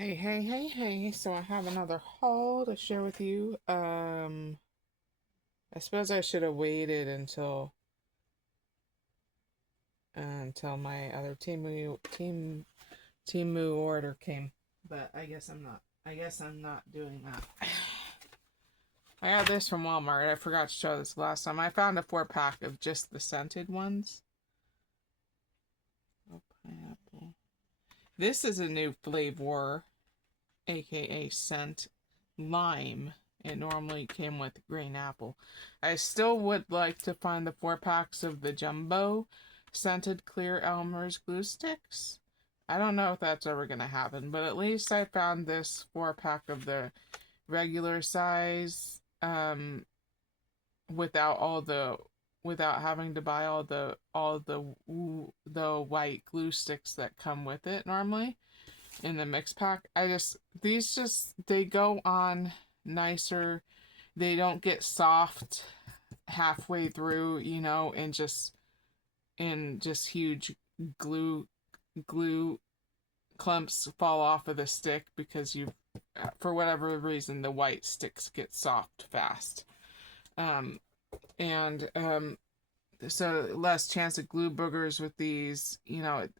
Hey. So I have another haul to share with you. I suppose I should have waited until my other Temu order came. But I guess I'm not doing that. I got this from Walmart. I forgot to show this last time. I found a 4-pack of just the scented ones. Oh, pineapple. This is a new flavor, aka scent lime. It normally came with green apple. I still would like to find the 4-packs of the jumbo scented clear Elmer's glue sticks. I don't know if that's ever going to happen, but at least I found this 4-pack of the regular size, without all the without having to buy all the white glue sticks that come with it normally in the mix pack. They go on nicer. They don't get soft halfway through, and just huge glue glue clumps fall off of the stick because for whatever reason the white sticks get soft fast. And so less chance of glue boogers with these.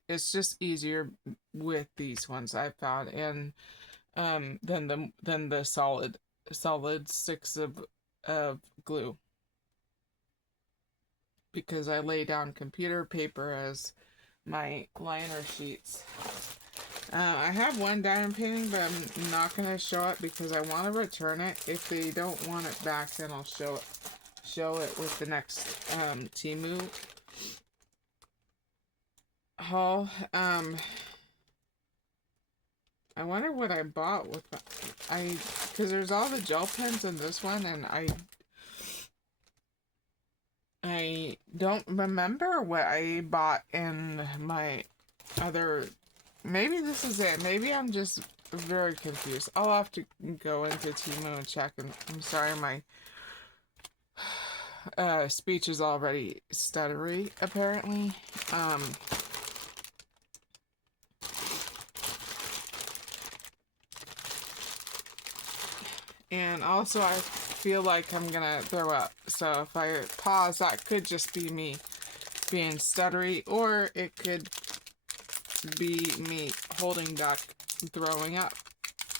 It's just easier with these ones I've found, and than the solid sticks of glue, because I lay down computer paper as my liner sheets. I have one diamond painting, but I'm not going to show it because I want to return it. If they don't want it back, then I'll show it with the next Temu haul. I wonder what I bought with because there's all the gel pens in this one, and I don't remember what I bought in my other. Maybe this is it. Maybe I'm just very confused. I'll have to go into Temu and check. And I'm sorry, my speech is already stuttery, apparently. And also I feel like I'm gonna throw up. So if I pause, that could just be me being stuttery, or it could be me holding back throwing up.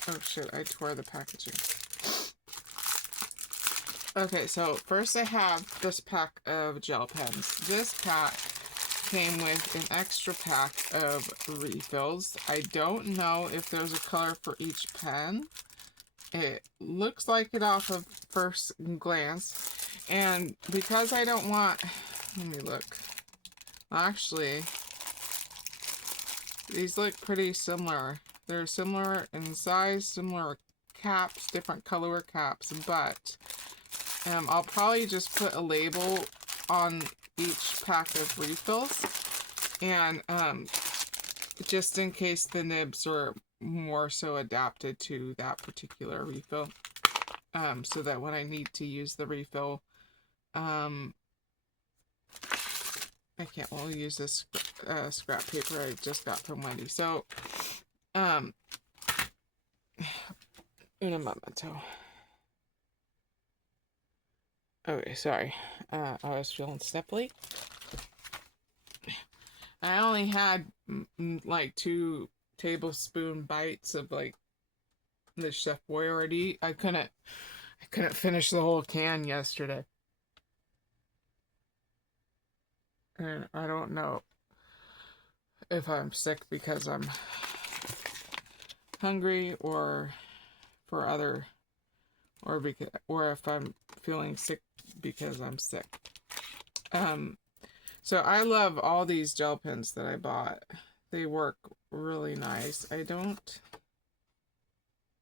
Oh shit, I tore the packaging. Okay, so first I have this pack of gel pens. This pack came with an extra pack of refills. I don't know if there's a color for each pen. It looks like it off of first glance. And because I don't want... Let me look. Actually, these look pretty similar. They're similar in size, similar caps, different color caps, but I'll probably just put a label on each pack of refills, and just in case the nibs are more so adapted to that particular refill, so that when I need to use the refill, I can't well use this scrap paper I just got from Wendy. So un momento. Okay, sorry. I was feeling snipply. I only had like 2 tablespoon bites of like the Chef Boyardee. I couldn't finish the whole can yesterday. And I don't know if I'm sick because I'm hungry, or if I'm feeling sick because I'm sick. So I love all these gel pens that I bought. They work really nice.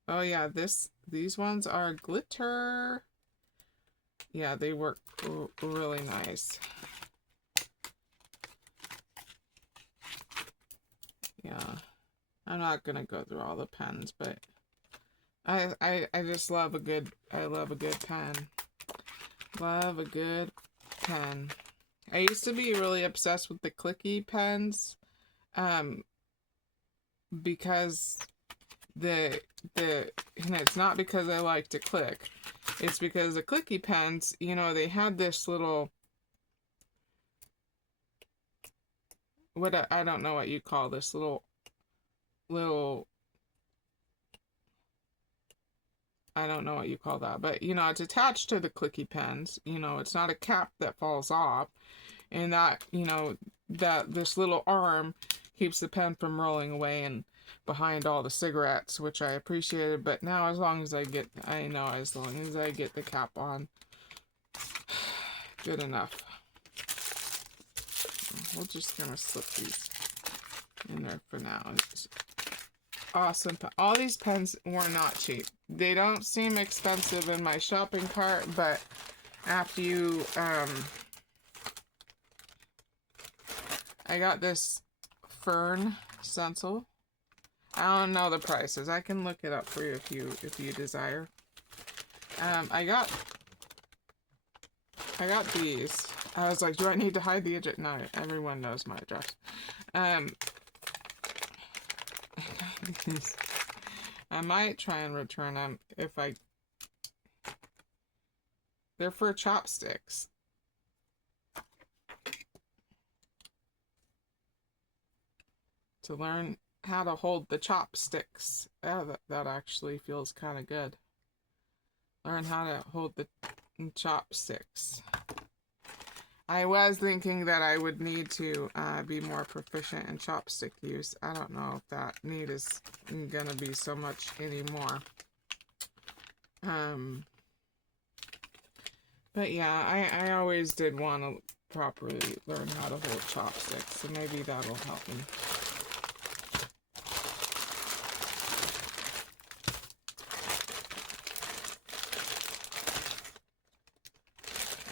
Oh yeah, these ones are glitter. Yeah, they work really nice. Yeah. I'm not gonna go through all the pens, but I just love a good pen. Love a good pen. I used to be really obsessed with the clicky pens, because and it's not because I like to click. It's because the clicky pens, you know, they had this little, I don't know what you call this little, I don't know what you call that, but you know, it's attached to the clicky pens. You know, it's not a cap that falls off, and that, you know, that this little arm keeps the pen from rolling away and behind all the cigarettes, which I appreciated. But now, as long as I get the cap on, good enough. We're just gonna slip these in there for now. It's awesome. All these pens were not cheap. They don't seem expensive in my shopping cart, but after you, I got this fern stencil. I don't know the prices. I can look it up for you if you desire. I got these. I was like, do I need to hide the address? No, everyone knows my address. I got these. I might try and return them if I... They're for chopsticks. To learn how to hold the chopsticks. Yeah, that actually feels kind of good. Learn how to hold the chopsticks. I was thinking that I would need to be more proficient in chopstick use. I don't know if that need is gonna be so much anymore. But yeah, I always did want to properly learn how to hold chopsticks, so maybe that'll help me.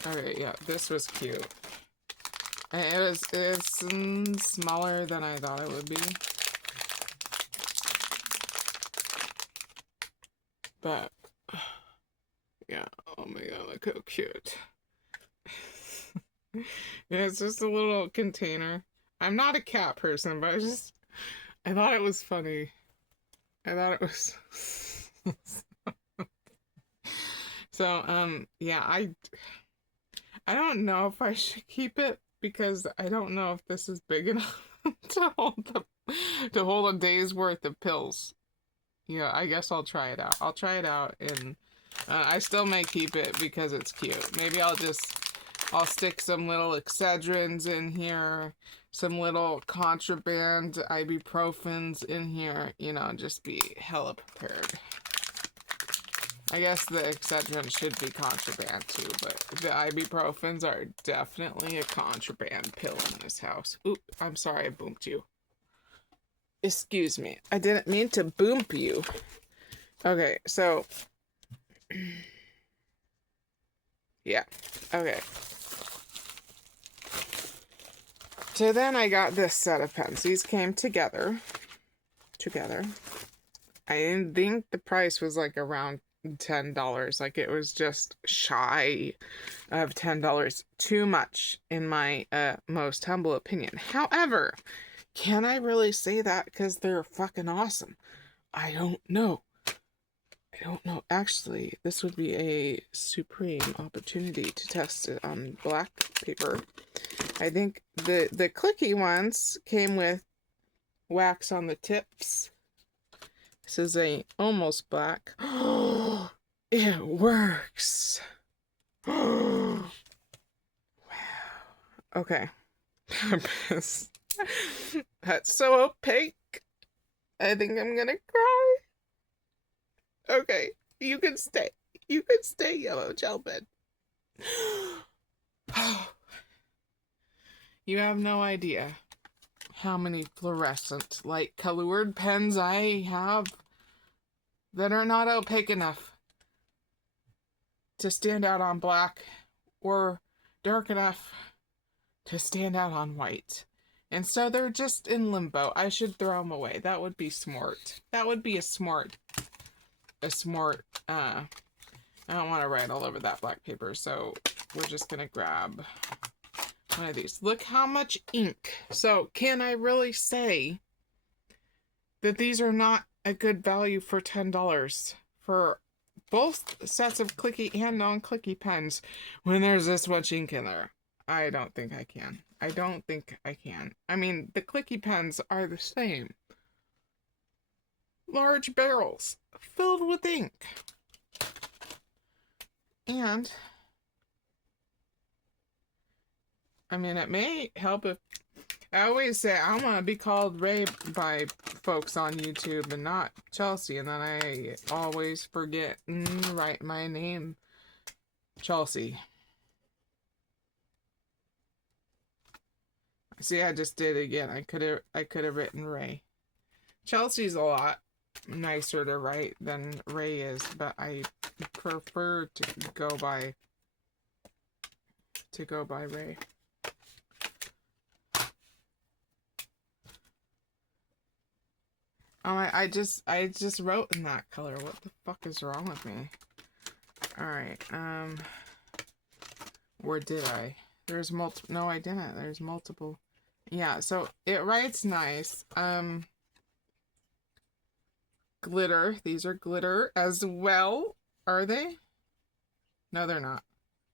Alright, yeah, this was cute. It's smaller than I thought it would be. But, yeah, oh my god, look how cute. Yeah, it's just a little container. I'm not a cat person, but I thought it was funny. I thought it was... So, yeah, I don't know if I should keep it because I don't know if this is big enough to hold a day's worth of pills. Yeah, I guess I'll try it out. I'll try it out, and I still may keep it because it's cute. Maybe I'll stick some little Excedrins in here, some little contraband ibuprofens in here, you know, just be hella prepared. I guess the Excedrin should be contraband too, but the ibuprofens are definitely a contraband pill in this house. Oop, I'm sorry I boomped you. Excuse me. I didn't mean to boomp you. Okay, so... yeah, okay. So then I got this set of pens. These came together. I didn't think the price was like around $10. Like it was just shy of $10. Too much in my most humble opinion. However, can I really say that because they're fucking awesome? I don't know. Actually, this would be a supreme opportunity to test it on black paper. I think the clicky ones came with wax on the tips. This is a almost black. Oh, it works. Oh, wow. Okay. That's so opaque. I think I'm gonna cry. Okay, you can stay. You can stay, yellow gel pen. You have no idea how many fluorescent light colored pens I have that are not opaque enough to stand out on black or dark enough to stand out on white. And so they're just in limbo. I should throw them away. That would be smart. That would be a smart, I don't want to write all over that black paper, so we're just gonna grab one of these. Look how much ink. So can I really say that these are not a good value for $10 for both sets of clicky and non-clicky pens when there's this much ink in there. I don't think I can. I don't think I can. I mean, the clicky pens are the same. Large barrels filled with ink. And, I mean, it may help if... I always say I want to be called Ray by folks on YouTube and not Chelsea, and then I always forget and write my name, Chelsea. See, I just did it again. I could have written Ray. Chelsea's a lot nicer to write than Ray is, but I prefer to go by Ray. Oh, I just wrote in that color. What the fuck is wrong with me? Alright, where did I? There's multiple. No, I didn't. There's multiple. Yeah, so it writes nice. Glitter. These are glitter as well. Are they? No, they're not.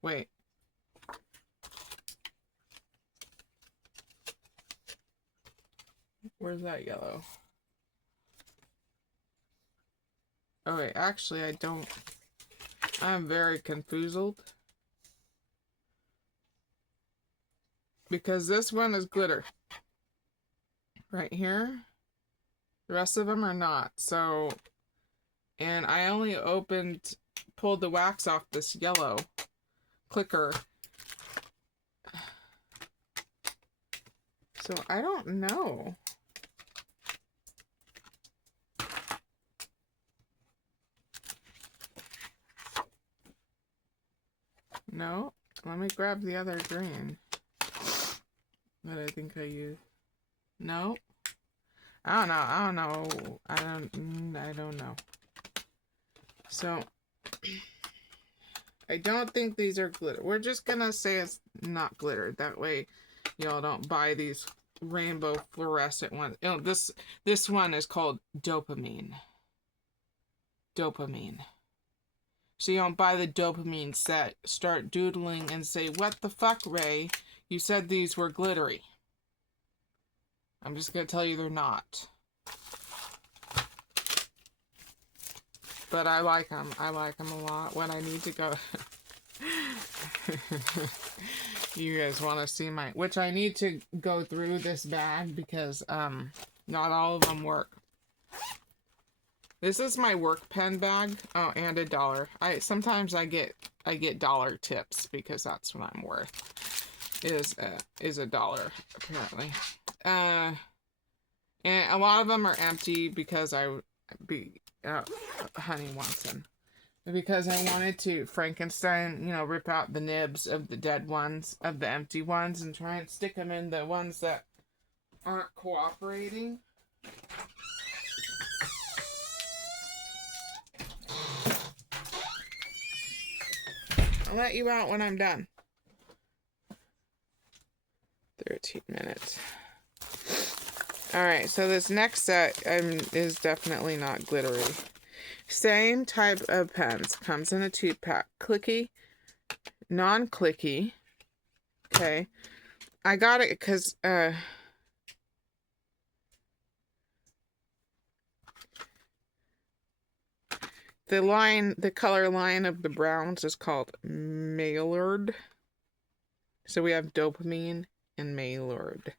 Wait. Where's that yellow? Oh wait, actually I don't. I'm very confused. Because this one is glitter. Right here. The rest of them are not. So, and I only pulled the wax off this yellow clicker. So I don't know. No, let me grab the other green that I think I used. No, I don't know. I don't know. So I don't think these are glitter. We're just gonna say it's not glitter. That way, y'all don't buy these rainbow fluorescent ones. You know, this one is called dopamine. Dopamine. So you don't buy the dopamine set, start doodling and say, what the fuck, Ray? You said these were glittery. I'm just going to tell you they're not. But I like them. I like them a lot. When I need to go... You guys want to see my... Which I need to go through this bag because not all of them work. This is my work pen bag. Oh, and $1. Sometimes I get dollar tips because that's what I'm worth. Is $1 apparently. And a lot of them are empty because Honey wants them. Because I wanted to Frankenstein, you know, rip out the nibs of the dead ones, of the empty ones, and try and stick them in the ones that aren't cooperating. I'll let you out when I'm done. 13 minutes. Alright, so this next set is definitely not glittery. Same type of pens. Comes in a 2-pack. Clicky, non-clicky. Okay. I got it because the color line of the browns is called Maillard. So we have dopamine and Maillard.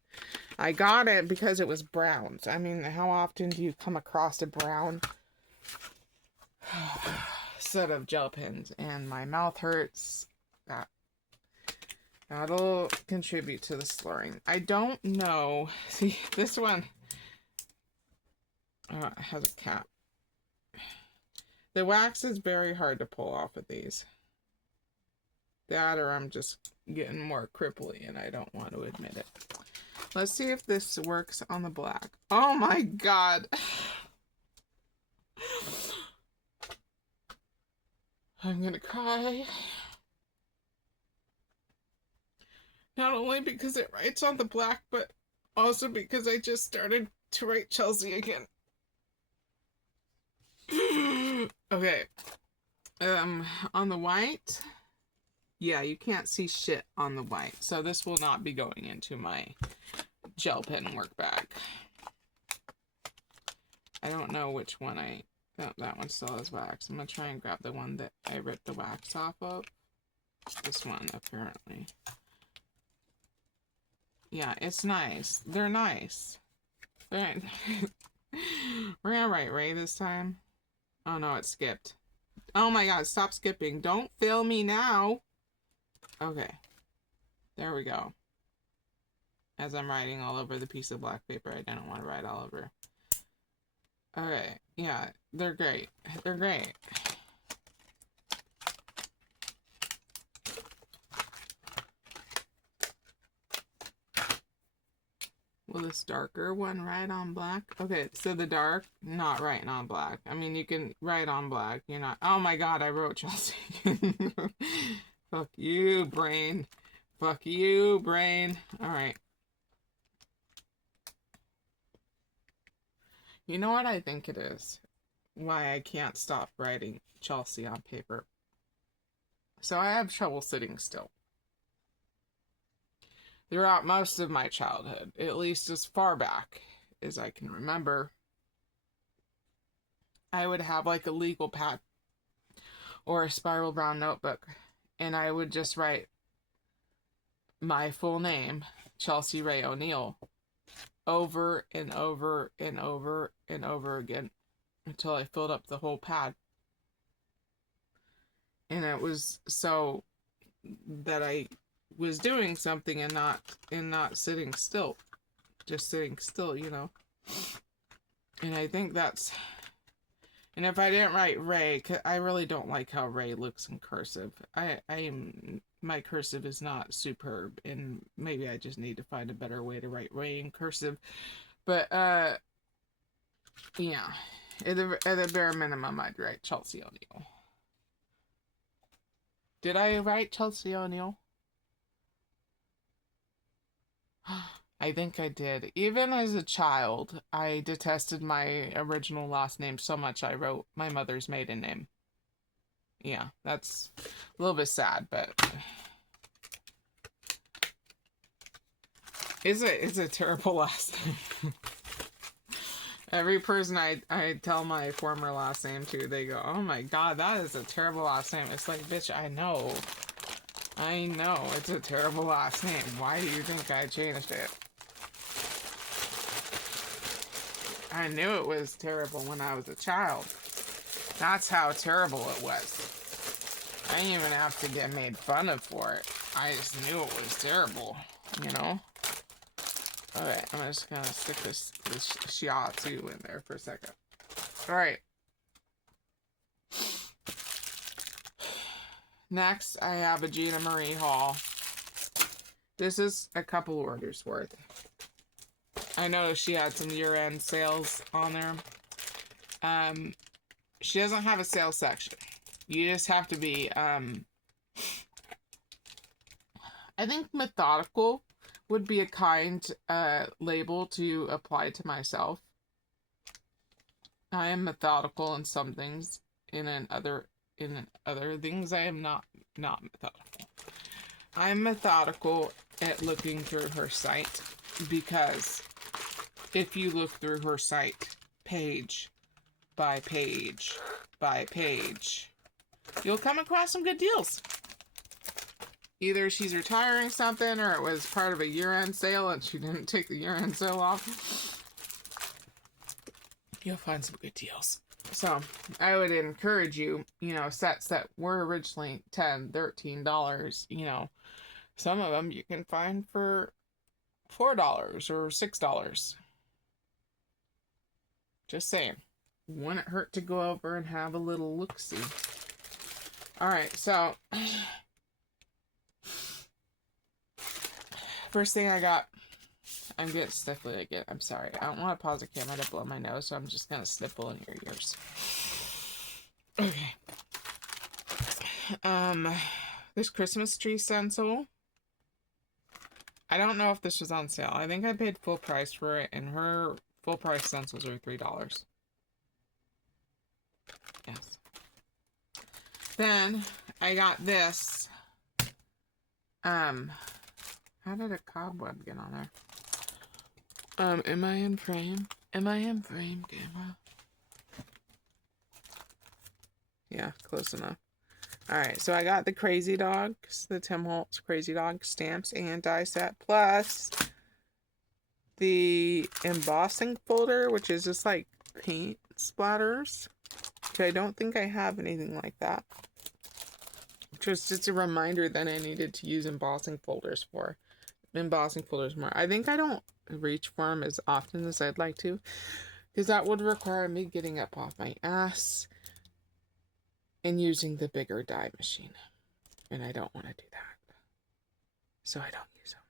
I got it because it was browns. I mean, how often do you come across a brown set of gel pens? And my mouth hurts. That'll contribute to the slurring. I don't know. See, this one has a cap. The wax is very hard to pull off of these. That or I'm just getting more cripply and I don't want to admit it. Let's see if this works on the black. Oh my god! I'm gonna cry. Not only because it writes on the black, but also because I just started to write Chelsea again. Okay. On the white, yeah, you can't see shit on the white. So this will not be going into my gel pen work bag. I don't know which one oh, that one still has wax. I'm gonna try and grab the one that I ripped the wax off of. This one, apparently. Yeah, it's nice. They're nice. We're gonna write Ray this time. Oh no, it skipped. Oh my god, stop skipping. Don't fail me now. Okay. There we go. As I'm writing all over the piece of black paper, I didn't want to write all over. Okay, yeah, they're great. They're great. Will this darker one write on black? Okay, so the dark, not writing on black. I mean, you can write on black. You're not. Oh my god, I wrote Chelsea. Fuck you, brain. Fuck you, brain. Alright. You know what I think it is? Why I can't stop writing Chelsea on paper. So I have trouble sitting still. Throughout most of my childhood, at least as far back as I can remember, I would have like a legal pad or a spiral bound notebook, and I would just write my full name, Chelsea Ray O'Neill, over and over and over and over again until I filled up the whole pad. And it was so that I was doing something and not sitting still, just sitting still, you know. And I think that's, and if I didn't write Ray, 'cause I really don't like how Ray looks in cursive. My cursive is not superb, and maybe I just need to find a better way to write Ray in cursive. But yeah, at the bare minimum, I'd write Chelsea O'Neill. Did I write Chelsea O'Neill? I think I did. Even as a child, I detested my original last name so much I wrote my mother's maiden name. Yeah, that's a little bit sad, but it's a terrible last name. Every person I tell my former last name to, they go, "Oh my god, that is a terrible last name." It's like, bitch, I know, it's a terrible last name. Why do you think I changed it? I knew it was terrible when I was a child. That's how terrible it was. I didn't even have to get made fun of for it. I just knew it was terrible, you know? Alright, I'm just gonna stick this shiatsu in there for a second. Alright. Next, I have a Gina Marie haul. This is a couple orders worth. I know she had some year-end sales on there. She doesn't have a sales section. You just have to be, I think methodical would be a kind label to apply to myself. I am methodical in some things, in other things I am not methodical. I'm methodical at looking through her site, because if you look through her site page by page by page, you'll come across some good deals. Either she's retiring something, or it was part of a year-end sale and she didn't take the year-end sale off. You'll find some good deals. So I would encourage you, you know, sets that were originally $10, $13, you know, some of them you can find for $4 or $6. Just saying. Wouldn't hurt to go over and have a little look-see. Alright, so first thing I got, I'm getting sniffly again. I'm sorry. I don't want to pause the camera to blow my nose, so I'm just going to sniffle in your ears. Okay. This Christmas tree stencil. I don't know if this was on sale. I think I paid full price for it, and her full price stencils are $3. Yes. Then I got this. How did a cobweb get on there? Am I in frame? Am I in frame, camera? Yeah, close enough. Alright, so I got the Crazy Dogs, the Tim Holtz Crazy Dog stamps and die set, plus the embossing folder, which is just like paint splatters. Which I don't think I have anything like that. Which was just a reminder that I needed to use embossing folders more. I think I don't reach for them as often as I'd like to, because that would require me getting up off my ass and using the bigger die machine. And I don't want to do that. So I don't use them.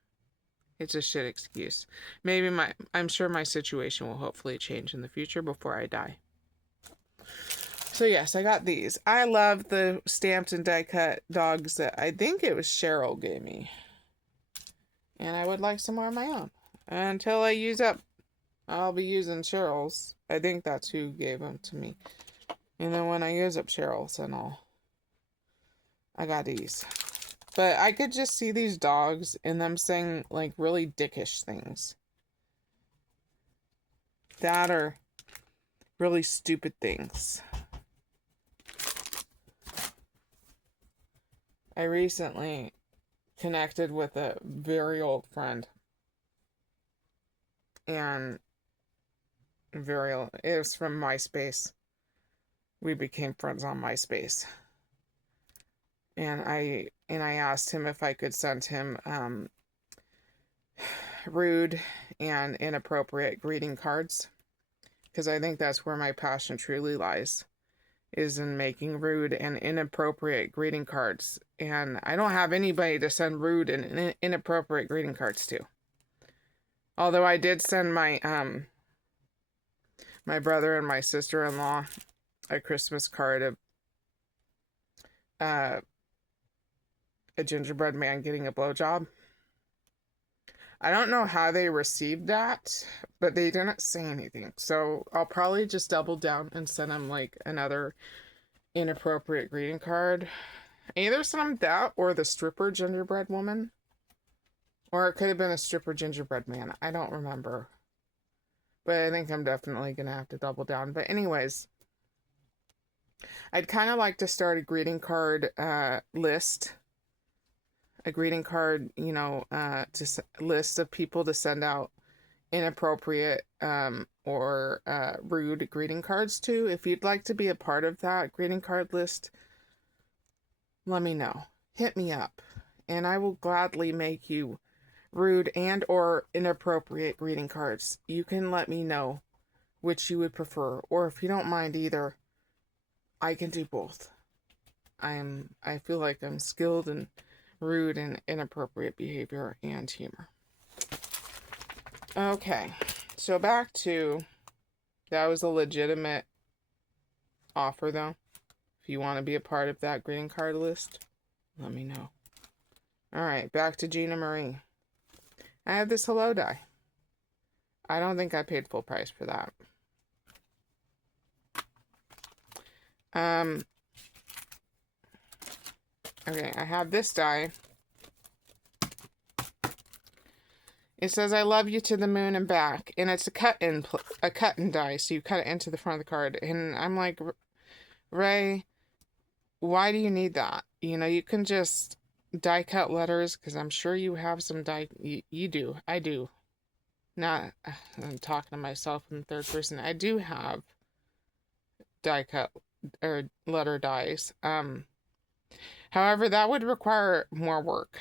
It's a shit excuse. Maybe I'm sure my situation will hopefully change in the future before I die. So yes, I got these. I love the stamped and die cut dogs that I think it was Cheryl gave me. And I would like some more of my own. Until I use up, I'll be using Cheryl's. I think that's who gave them to me. And then when I use up Cheryl's and all, I got these. But I could just see these dogs and them saying like really dickish things. That are really stupid things. I recently connected with a very old friend. And it was from MySpace. We became friends on MySpace. And I asked him if I could send him rude and inappropriate greeting cards. Because I think that's where my passion truly lies. Is in making rude and inappropriate greeting cards. And I don't have anybody to send rude and inappropriate greeting cards to. Although I did send my my brother and my sister-in-law a Christmas card of a gingerbread man getting a blowjob. I don't know how they received that, but they didn't say anything. So I'll probably just double down and send them like another inappropriate greeting card. Either send them that or the stripper gingerbread woman. Or it could have been a stripper gingerbread man. I don't remember. But I think I'm definitely going to have to double down. But anyways, I'd kind of like to start a greeting card list. A greeting card, you know, list of people to send out inappropriate or rude greeting cards to. If you'd like to be a part of that greeting card list, let me know. Hit me up. And I will gladly make you rude and or inappropriate greeting cards. You can let me know which you would prefer, or if you don't mind either, I can do both. I feel like I'm skilled in rude and inappropriate behavior and humor. Okay, so back to, that was a legitimate offer though. If you want to be a part of that greeting card list, let me know. Alright, back to Gina Marie. I have this hello die. I don't think I paid full price for that. Okay, I have this die. It says, I love you to the moon and back. And it's a cut-in die, so you cut it into the front of the card. And I'm like, Ray, why do you need that? You know, you can just die cut letters, because I'm sure you have some die. You do. I do. Not, I'm talking to myself in the third person. I do have die cut or letter dies. However, that would require more work.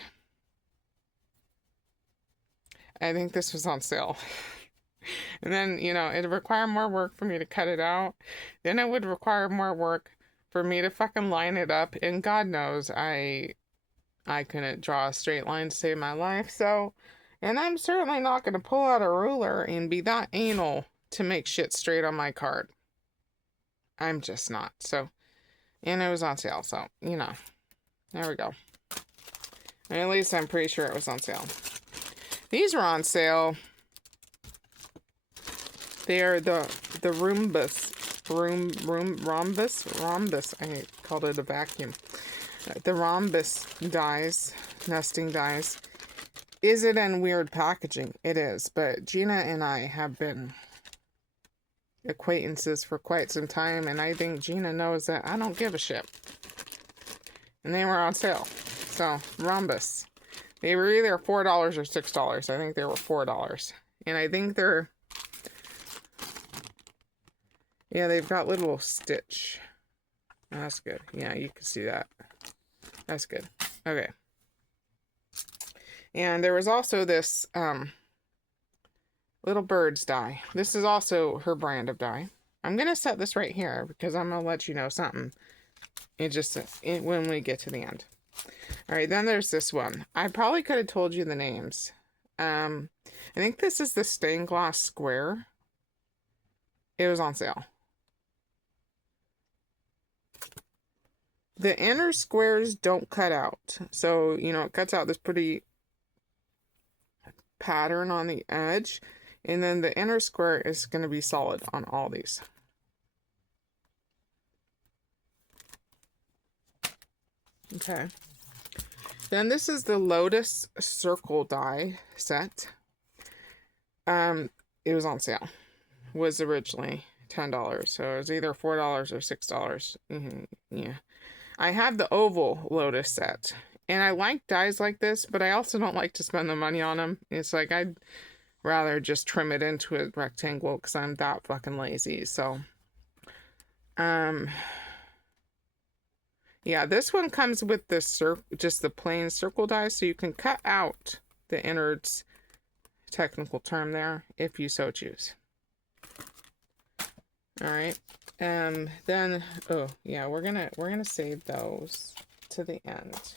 I think this was on sale. And then, you know, it'd require more work for me to cut it out. Then it would require more work for me to fucking line it up. And God knows I couldn't draw a straight line to save my life. So, and I'm certainly not going to pull out a ruler and be that anal to make shit straight on my card. I'm just not. So, and it was on sale. So, you know, there we go. And at least I'm pretty sure it was on sale. These were on sale. They are the Roombas rhombus. I called it a vacuum. The rhombus dies, nesting dies. Is it in weird packaging? It is, but Gina and I have been acquaintances for quite some time, and I think Gina knows that I don't give a shit. And they were on sale. So, rhombus. They were either $4 or $6. I think they were $4. And I think they're... Yeah, they've got little stitch. That's good. Yeah, you can see that. That's good. Okay. And there was also this little bird's die. This is also her brand of die. I'm going to set this right here because I'm going to let you know something. When we get to the end. All right, then there's this one. I probably could have told you the names. I think this is the stained glass square. It was on sale. The inner squares don't cut out. So, you know, it cuts out this pretty pattern on the edge. And then the inner square is going to be solid on all these. Okay. Then this is the Lotus Circle die set. It was on sale. Was originally $10. So it was either $4 or $6. Yeah. I have the oval Lotus set. And I like dies like this, but I also don't like to spend the money on them. It's like I'd rather just trim it into a rectangle because I'm that fucking lazy. So, yeah, this one comes with the just the plain circle die, so you can cut out the innards, technical term there, if you so choose. All right, then oh yeah, we're gonna save those to the end.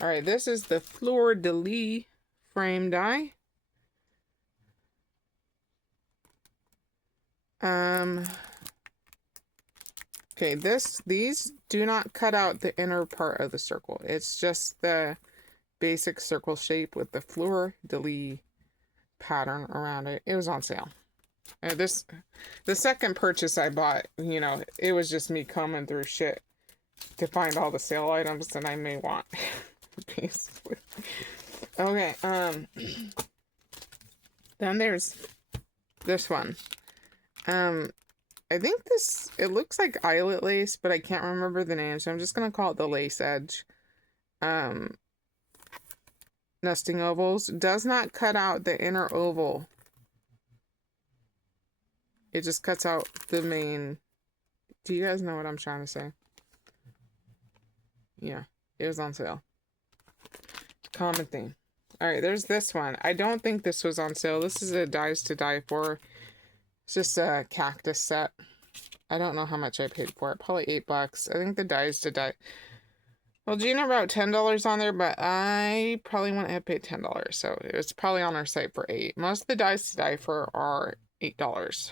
All right, this is the Fleur de Lis frame die. Okay, these do not cut out the inner part of the circle. It's just the basic circle shape with the Fleur de Lis pattern around it. It was on sale. The second purchase I bought, you know, it was just me combing through shit to find all the sale items that I may want. Basically. Okay, then there's this one. I think it looks like eyelet lace, but I can't remember the name, so I'm just going to call it the lace edge. Nesting ovals. Does not cut out the inner oval. It just cuts out the main. Do you guys know what I'm trying to say? Yeah, it was on sale. Common theme. Alright, there's this one. I don't think this was on sale. This is a dies to die for. It's just a cactus set. I don't know how much I paid for it. Probably $8. I think the dies to die. Well, Gina wrote $10 on there, but I probably wouldn't have paid $10. So it's probably on our site for $8. Most of the dies to die for are $8.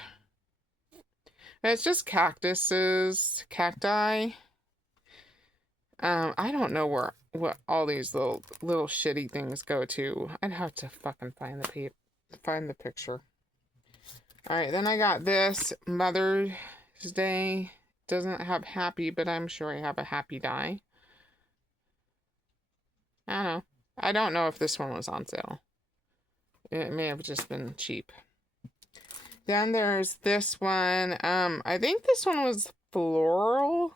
And it's just cactuses, cacti. I don't know what all these little shitty things go to. I'd have to fucking find the picture. All right, then I got this Mother's Day. Doesn't have happy, but I'm sure I have a happy die. I don't know. I don't know if this one was on sale. It may have just been cheap. Then there's this one. I think this one was floral.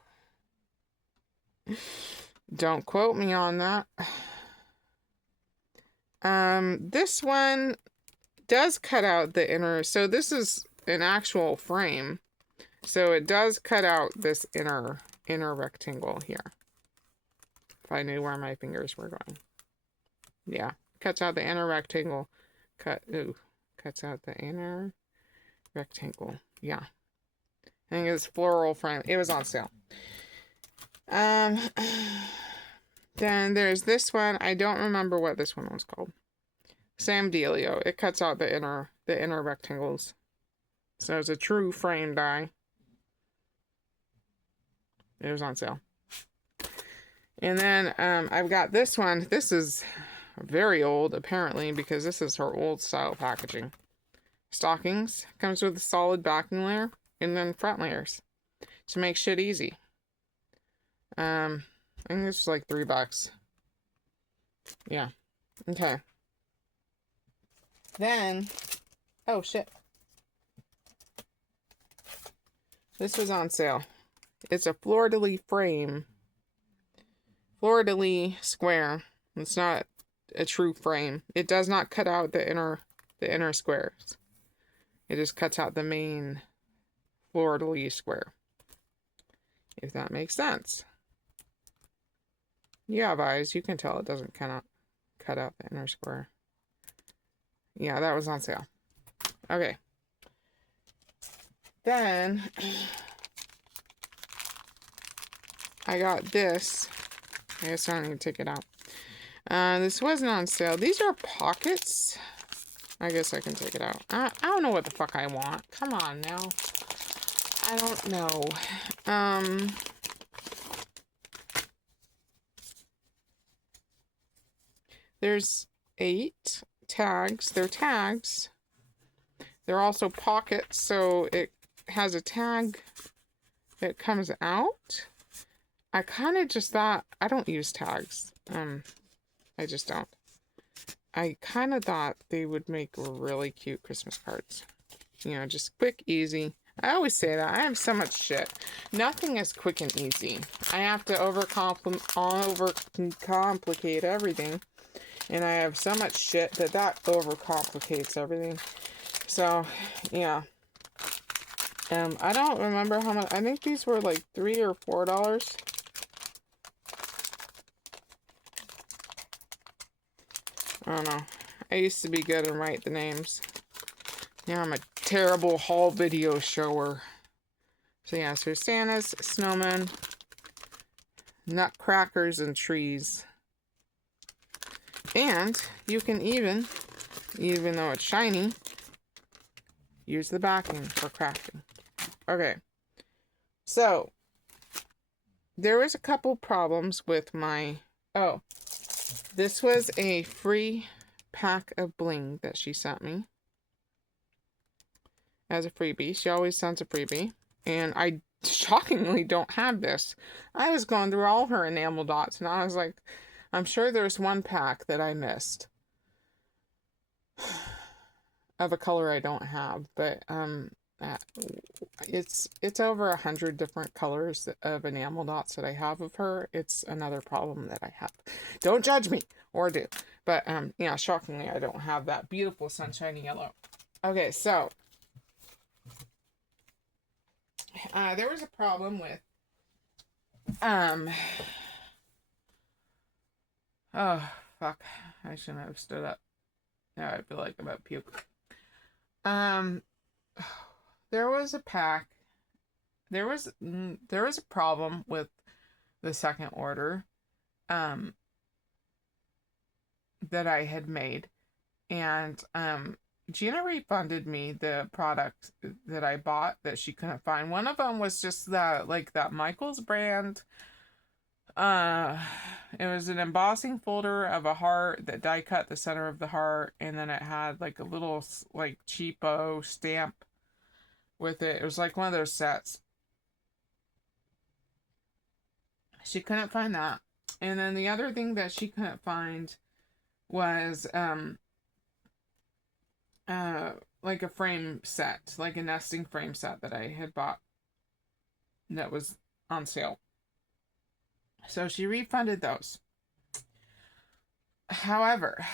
Don't quote me on that. This one does cut out the inner, so this is an actual frame, so it does cut out this inner rectangle here. If I knew where my fingers were going. Yeah, cuts out the inner rectangle. Cuts out the inner rectangle. Yeah, I think it's floral frame. It was on sale. Then there's this one. I don't remember what this one was called. Sam Delio. It cuts out the inner rectangles. So it's a true frame die. It was on sale. And then I've got this one. This is very old, apparently, because this is her old style packaging. Stockings. Comes with a solid backing layer. and then front layers to make shit easy. I think this was like $3. Yeah. Okay. Then, oh shit. This was on sale. It's a fleur-de-lis frame. Fleur-de-lis square. It's not a true frame. It does not cut out the inner squares. It just cuts out the main fleur-de-lis square. If that makes sense. You have eyes, you can tell it doesn't cut out the inner square. Yeah, that was on sale. Okay. Then I got this. I guess I don't need to take it out. This wasn't on sale. These are pockets. I guess I can take it out. I don't know what the fuck I want. Come on now. I don't know. There's 8 tags. They're tags. They're also pockets, so it has a tag that comes out. I kind of just thought, I don't use tags. I just don't. I kind of thought they would make really cute Christmas cards. You know, just quick, easy. I always say that. I have so much shit. Nothing is quick and easy. I have to overcomplicate everything. And I have so much shit that overcomplicates everything. So, yeah. I don't remember how much. I think these were like $3 or $4. I don't know. I used to be good and write the names. Now I'm a terrible haul video shower. So yeah, so Santa's, snowmen, nutcrackers, and trees. And you can even though it's shiny, use the backing for crafting. Okay. So, there was a couple problems with my... Oh. This was a free pack of bling that she sent me. As a freebie. She always sends a freebie. And I shockingly don't have this. I was going through all her enamel dots and I was like, I'm sure there's one pack that I missed. Of a color I don't have. But it's over 100 different colors of enamel dots that I have of her. It's another problem that I have. Don't judge me, or do. But yeah, shockingly I don't have that beautiful sunshiny yellow. Okay, so there was a problem with oh fuck, I shouldn't have stood up. Now I feel like I'm about to puke. There was a pack. There was a problem with the second order that I had made, and Gina refunded me the product that I bought that she couldn't find. One of them was just that Michaels brand. It was an embossing folder of a heart that die cut the center of the heart, and then it had like a little like cheapo stamp with it. It was like one of those sets. She couldn't find that. And then the other thing that she couldn't find was like a frame set, like a nesting frame set that I had bought that was on sale. So she refunded those. However,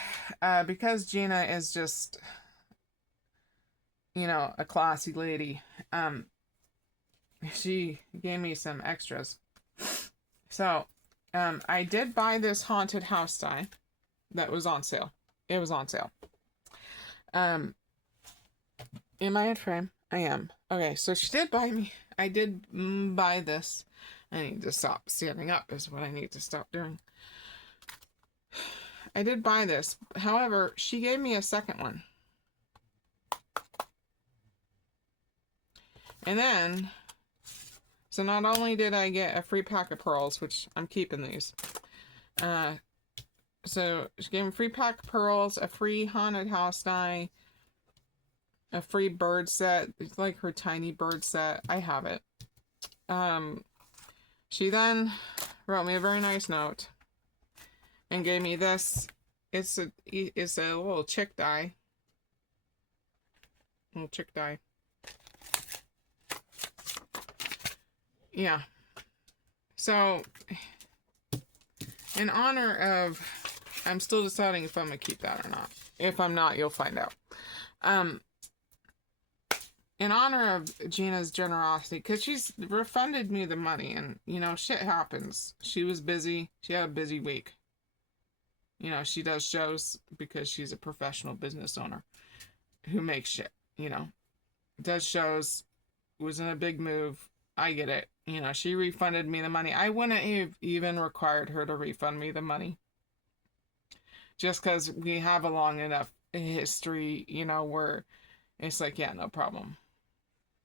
because Gina is just, you know, a classy lady, she gave me some extras. So, I did buy this haunted house die that was on sale. It was on sale. Am I in frame? I am. Okay, so she did buy me. I did buy this. I need to stop standing up is what I need to stop doing. I did buy this. However, she gave me a second one. And then, so not only did I get a free pack of pearls, which I'm keeping these. So she gave me a free pack of pearls, a free haunted house die, a free bird set. It's like her tiny bird set. I have it. She then wrote me a very nice note and gave me this. It's a little chick die. Little chick die. Yeah. So, in honor of, I'm still deciding if I'm gonna keep that or not. If I'm not, you'll find out. In honor of Gina's generosity, because she's refunded me the money, and, you know, shit happens. She was busy. She had a busy week. You know, she does shows because she's a professional business owner who makes shit, you know. Does shows, was in a big move. I get it. You know, she refunded me the money. I wouldn't have even required her to refund me the money. Just because we have a long enough history, you know, where it's like, yeah, no problem.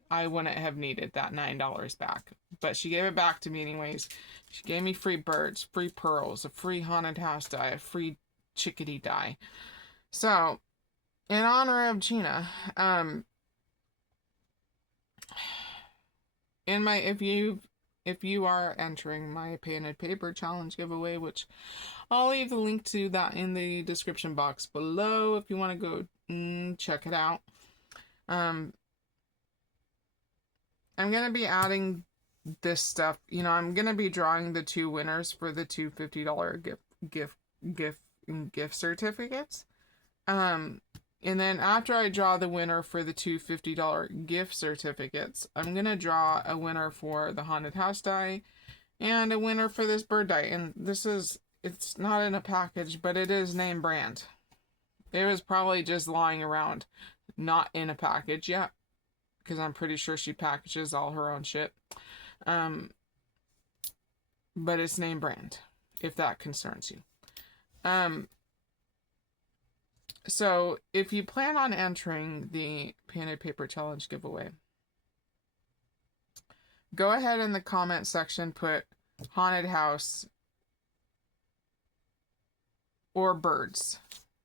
I wouldn't have needed that $9 back. But she gave it back to me anyways. She gave me free birds, free pearls, a free haunted house die, a free chickadee die. So, in honor of Gina, in my, if you are entering my painted paper challenge giveaway, which I'll leave the link to that in the description box below if you want to go check it out. I'm going to be adding this stuff. You know, I'm going to be drawing the 2 winners for the 2 $50 gift certificates. And then after I draw the winner for the 2 $50 gift certificates, I'm going to draw a winner for the haunted house die and a winner for this bird die. And this is, it's not in a package, but it is name brand. It was probably just lying around, not in a package yet, because I'm pretty sure she packages all her own shit. But it's name brand, if that concerns you. So if you plan on entering the painted paper challenge giveaway, go ahead in the comment section, put haunted house or birds,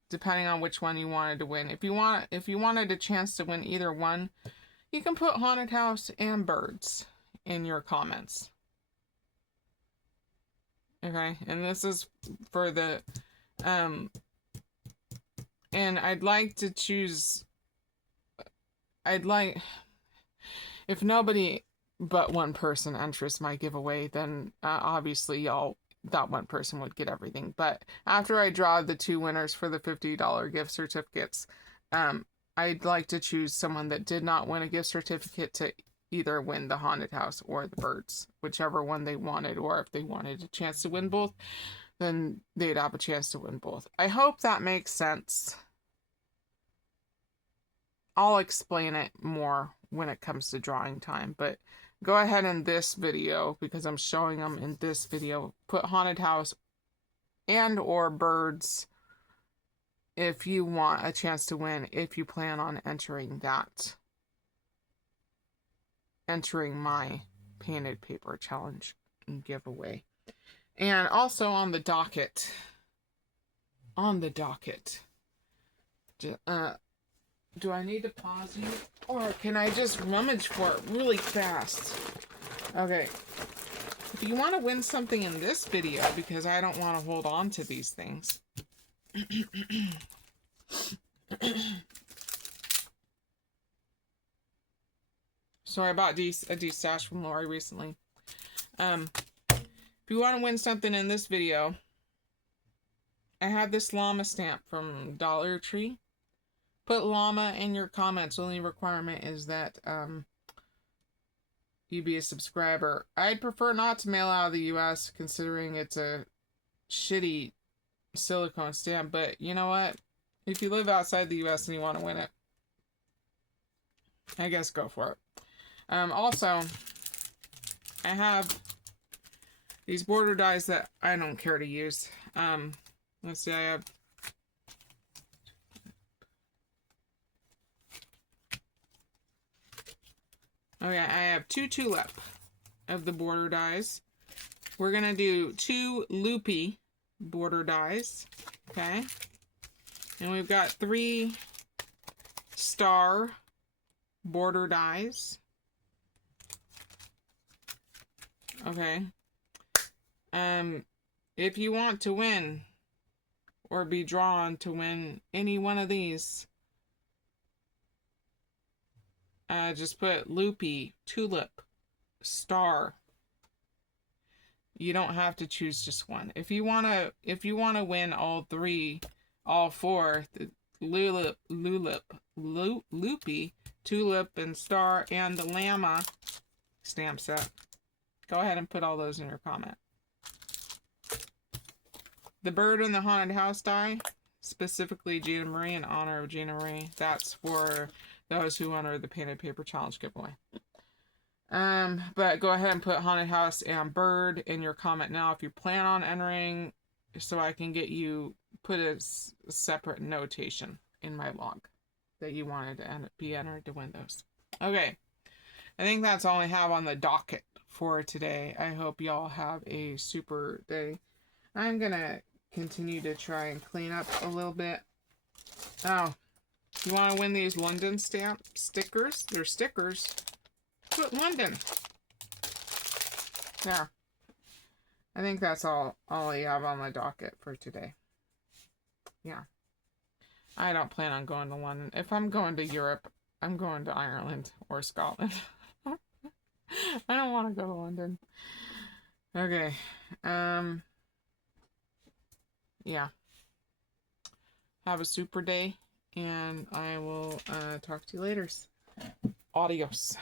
depending on which one you wanted to win. If you wanted a chance to win either one, you can put haunted house and birds in your comments. Okay, and this is for the, and I'd like to choose, if nobody but one person enters my giveaway, then obviously that one person would get everything. But after I draw the 2 winners for the $50 gift certificates, I'd like to choose someone that did not win a gift certificate to either win the haunted house or the birds, whichever one they wanted, or if they wanted a chance to win both, then they'd have a chance to win both. I hope that makes sense. I'll explain it more when it comes to drawing time, but go ahead in this video, because I'm showing them in this video, put haunted house and or birds if you want a chance to win, if you plan on entering my painted paper challenge giveaway. And also on the docket, do I need to pause you, or can I just rummage for it really fast? Okay, if you want to win something in this video, because I don't want to hold on to these things. So I bought a D-stash from Lori recently. If you want to win something in this video, I have this llama stamp from Dollar Tree. Put llama in your comments. Only requirement is that you be a subscriber. I'd prefer not to mail out of the US, considering it's a shitty silicone stamp, but you know what? If you live outside the US and you want to win it, I guess go for it. Also, I have these border dies that I don't care to use. Let's see, I have I have 2 tulip of the border dies. We're gonna do 2 loopy border dies, okay? And we've got 3 star border dies. Okay. If you want to win or be drawn to win any one of these, just put Loopy, Tulip, Star. You don't have to choose just one. If you wanna win all three, all four, Loopy, Tulip, and Star, and the Llama stamp set, go ahead and put all those in your comment. The bird in the haunted house die, specifically Gina Marie, in honor of Gina Marie. That's for those who enter the painted paper challenge giveaway. But go ahead and put haunted house and bird in your comment now if you plan on entering, so I can get you put a separate notation in my log that you wanted to be entered to win those. Okay, I think that's all I have on the docket for today. I hope y'all have a super day. I'm gonna continue to try and clean up a little bit. Oh, you want to win these London stamp stickers? They're stickers. Put London. There. I think that's all I have on my docket for today. Yeah. I don't plan on going to London. If I'm going to Europe, I'm going to Ireland or Scotland. I don't want to go to London. Okay. Yeah. Have a super day, and I will talk to you later. Adios.